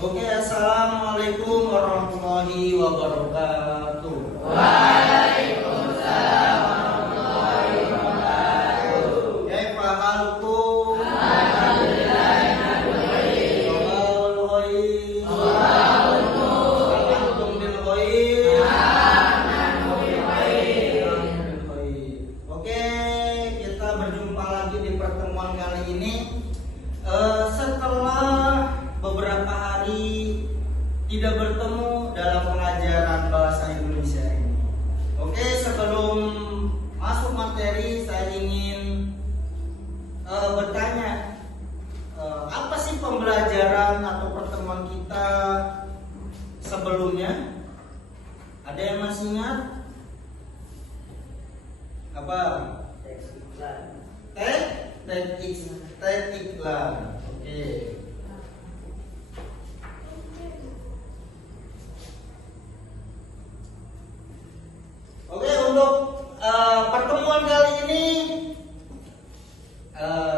Oke, assalamualaikum warahmatullahi wabarakatuh. Waalaikumsalam warahmatullahi wabarakatuh. Kaifa halukum? Alhamdulillah, alhamdulillah. Sholawul khair. Sholawul nur. Antum bil khair. Antum bil khair. Oke, kita berjumpa lagi di pertemuan kali ini. Setelah beberapa hari tidak bertemu dalam pengajaran bahasa Indonesia ini. Oke, sebelum masuk materi saya ingin bertanya, apa sih pembelajaran atau pertemuan kita sebelumnya? Ada yang masih ingat? Apa? Teks iklan. Teks iklan. Oke. Oke, untuk pertemuan kali ini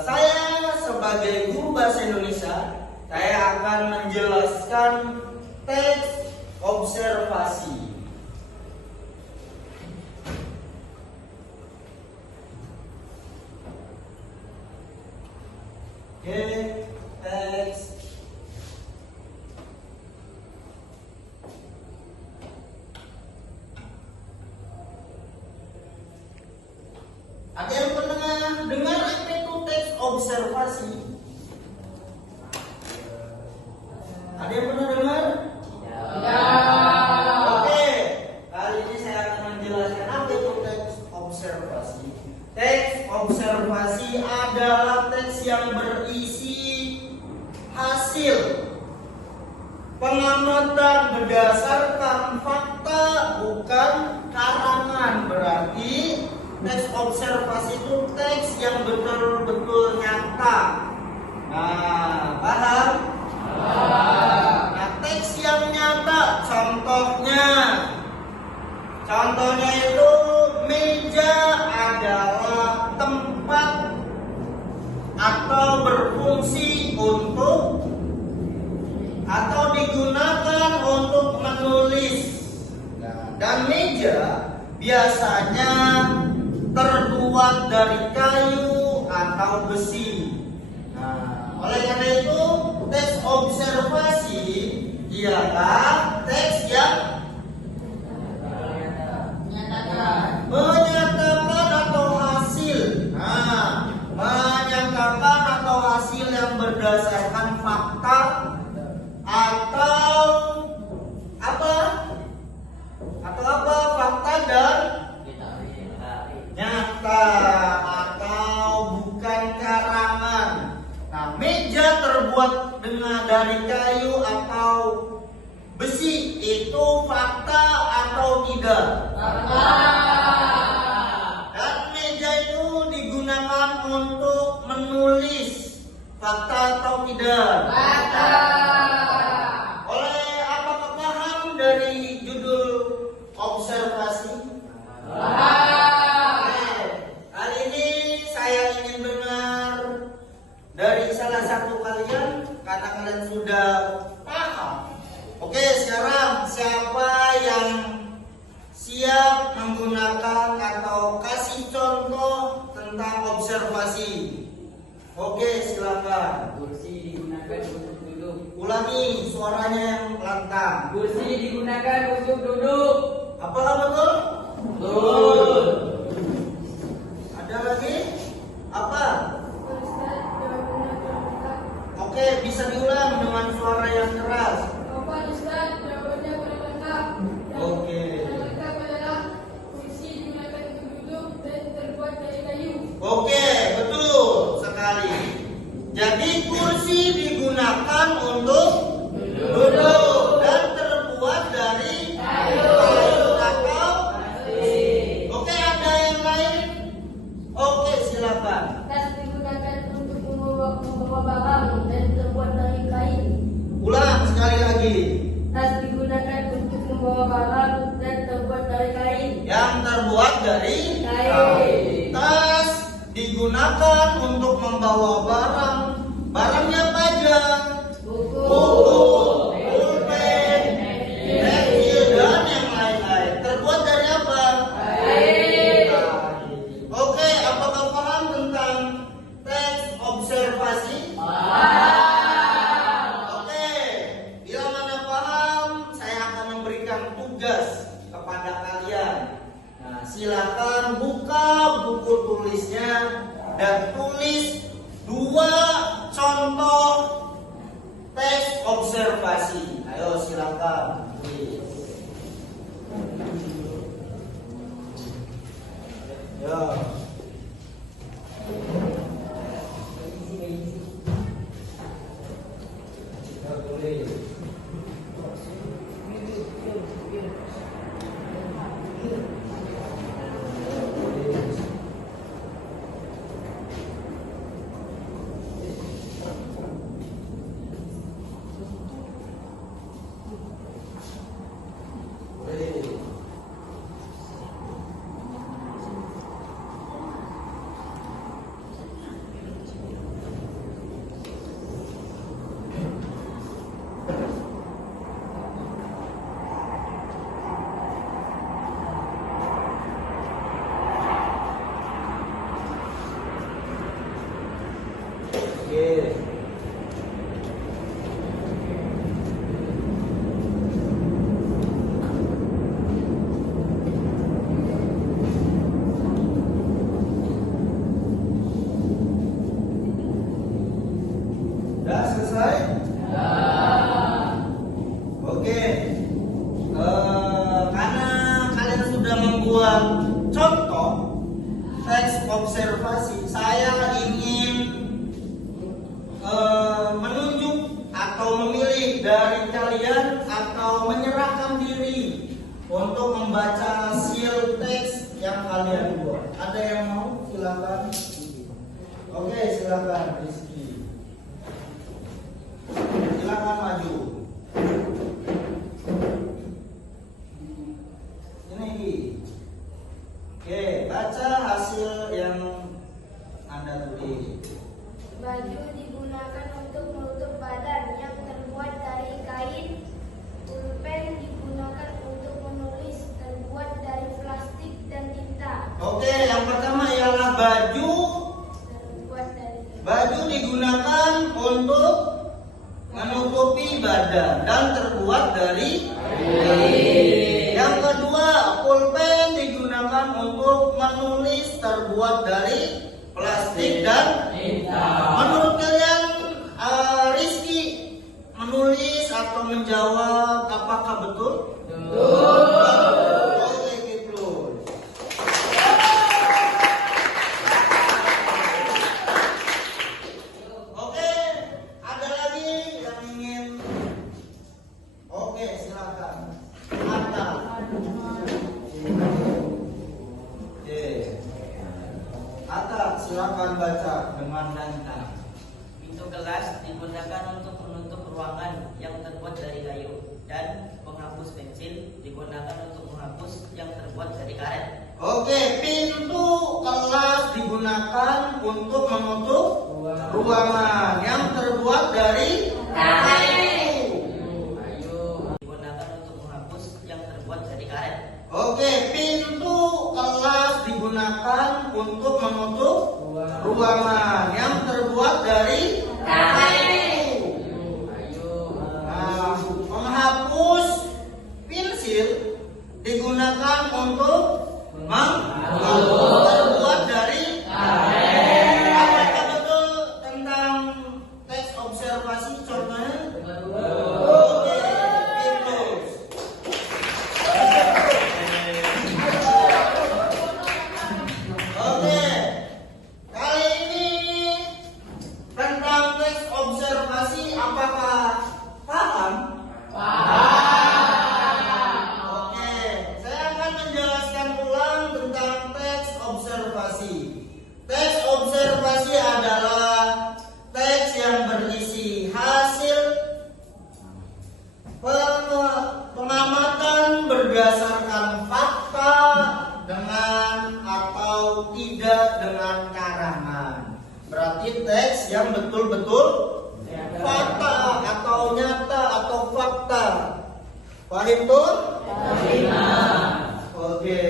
saya sebagai guru bahasa Indonesia, saya akan menjelaskan teks observasi. Oke, teks ada yang pernah dengar apa itu teks observasi? Ada yang pernah dengar? Ya. Oke, kali ini saya akan menjelaskan apa itu teks observasi. Teks observasi adalah teks yang berisi hasil pengamatan berdasarkan fakta, bukan karangan. Berarti teks observasi itu teks yang betul-betul nyata. Nah, paham? Nah, teks yang nyata contohnya itu meja adalah tempat atau berfungsi untuk atau digunakan untuk menulis. Nah, dan meja biasanya terbuat dari kayu atau besi. Nah, oleh karena itu teks observasi ialah teks yang menyatakan atau hasil. Nah, menyatakan atau hasil yang berdasarkan fakta atau apa? Fakta dan nyata atau bukan karangan. Nah, meja terbuat dari kayu atau besi itu fakta atau tidak? Fakta. Dan meja itu digunakan untuk menulis, fakta atau tidak? Fakta. Oleh apakah paham dari judul observasi? Kali ini saya ingin dengar dari salah satu kalian, karena kalian sudah paham. Oke, sekarang siapa yang siap menggunakan atau kasih contoh tentang observasi? Oke, silakan. Kursi digunakan untuk duduk. Ulangi suaranya yang lantang. Kursi digunakan untuk duduk. Apa betul? Betul. Ada lagi? Apa? Oke, bisa diulang dengan suara yang keras. Oke. Oke, betul sekali. Jadi kursi digunakan untuk duduk dan terbuat dari kayu atau besi. Oke, ada yang lain? Oke, silakan. Tas digunakan untuk membawa barang dan terbuat dari kain. Ulang sekali lagi. Tas digunakan untuk membawa barang dan terbuat dari kain. Yang terbuat dari Kain. Tas digunakan untuk membawa barang. Barangnya apa aja? Buku. Buku. buku tulisnya dan tulis 2 contoh teks observasi. Ayo silakan tulis. Ya. Kita tulis. Oke. Sudah selesai? Oke. Karena kalian sudah membuat contoh teks observasi, saya ingin menunjuk atau memilih dari kalian atau menyerahkan diri untuk membaca hasil teks yang kalian buat. Ada yang mau? Silakan. Oke, silakan Rizky. Silakan maju. Ini. Oke, baca hasil yang Anda tulis. Baju digunakan untuk menutup badan yang terbuat dari kain. Pulpen digunakan untuk menulis terbuat dari plastik dan tinta. Oke, yang pertama ialah baju. Baju digunakan untuk menutupi badan dan terbuat dari kain. Yang kedua, pulpen digunakan untuk menulis terbuat dari plastik dan tinta. Menurut kalian, Rizky menulis atau menjawab apakah betul? Betul. Oke, Kiplus. Oke, ada lagi yang ingin? Oke, silakan. Atta. Oke. Atta, silakan baca dengan lantang. Pintu kelas digunakan untuk menutup ruangan yang terbuat dari kayu, dan penghapus pensil digunakan untuk menghapus yang terbuat dari karet. Oke, pintu kelas digunakan untuk menutup ruangan yang terbuat dari kayu. Digunakan untuk menghapus yang terbuat dari karet. Oke, pintu kelas digunakan untuk menutup ruangan yang terbuat dari kayu. Nah, menghapus pensil digunakan untuk menghapus terbuat dari karet. Apakah betul tentang teks observasi contohnya? Oke, Kiplus. Oke, kali ini tentang teks observasi apakah paham? Oke, saya akan menjelaskan ulang tentang teks observasi. Teks observasi adalah teks yang berisi hasil pengamatan berdasarkan fakta dengan atau tidak dengan karangan. Berarti teks yang betul-betul fakta atau nyata atau fakta. Paham tuh? Oke.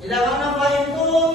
Tidak mana paham tuh?